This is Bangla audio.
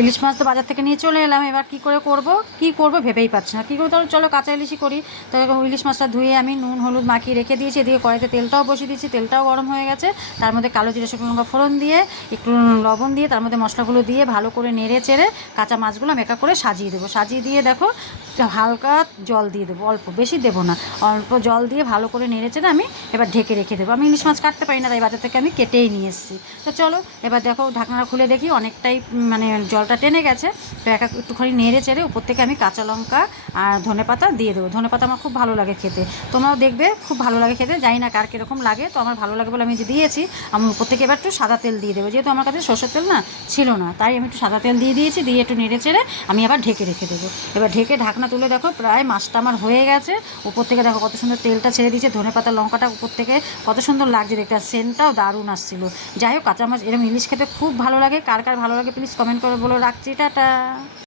ইলিশ মাছ তো বাজার থেকে নিয়ে চলে এলাম। এবার কী করব ভেবেই পাচ্ছি না কী করবো। তাহলে চলো কাঁচা ইলিশই করি। তো ইলিশ মাছটা ধুয়ে আমি নুন হলুদ মাখিয়ে রেখে দিয়েছি। এদিকে কড়াইতে তেলটাও বসিয়ে দিয়েছি, তেলটাও গরম হয়ে গেছে। তার মধ্যে কালো জিরে শুকনো লঙ্কা ফোড়ন দিয়ে একটু লবণ দিয়ে তার মধ্যে মশলাগুলো দিয়ে ভালো করে নেড়ে চেড়ে কাঁচা মাছগুলো আমি একা করে সাজিয়ে দেবো। সাজিয়ে দিয়ে দেখো হালকা জল দিয়ে দেবো, অল্প, বেশি দেবো না, অল্প জল দিয়ে ভালো করে নেড়ে চেড়ে আমি এবার ঢেকে রেখে দেবো। আমি ইলিশ মাছ কাটতে পারি না, তাই বাজার থেকে আমি কেটেই নিয়ে এসেছি। তো চলো এবার দেখো ঢাকনাটা খুলে দেখি অনেকটাই মানে জলটা টেনে গেছে। তো একটুখানি নেড়ে চেড়ে উপর থেকে আমি কাঁচা লঙ্কা আর ধনেপাতা দিয়ে দেবো। ধনেপাতা আমার খুব ভালো লাগে খেতে, তোমরাও দেখবে খুব ভালো লাগে খেতে। জানি না কার কীরকম লাগে, তো আমার ভালো লাগে বলে আমি যে দিয়েছি। আমি উপর থেকে এবার একটু সাদা তেল দিয়ে দেবো, যেহেতু আমার কাছে সরষের তেল না ছিল না, তাই আমি একটু সাদা তেল দিয়ে দিয়েছি। দিয়ে একটু নেড়ে চেড়ে আমি আবার ঢেকে রেখে দেবো। এবার ঢেকে ঢাকনা তুলে দেখো প্রায় মাছটা আমার হয়ে গেছে। উপর থেকে দেখো কত সুন্দর তেলটা ছেড়ে দিয়েছে, ধনেপাতা লঙ্কাটা উপর থেকে কত সুন্দর লাগছে দেখতে, আর সেন্টটাও দারুণ আসছিলো। যাই হোক কাঁচা মাছ এরকম ইলিশ খেতে খুব ভালো লাগে। কার কার ভালো লাগে প্লিজ কমেন্ট করে বলো। রাখছি, টাটা।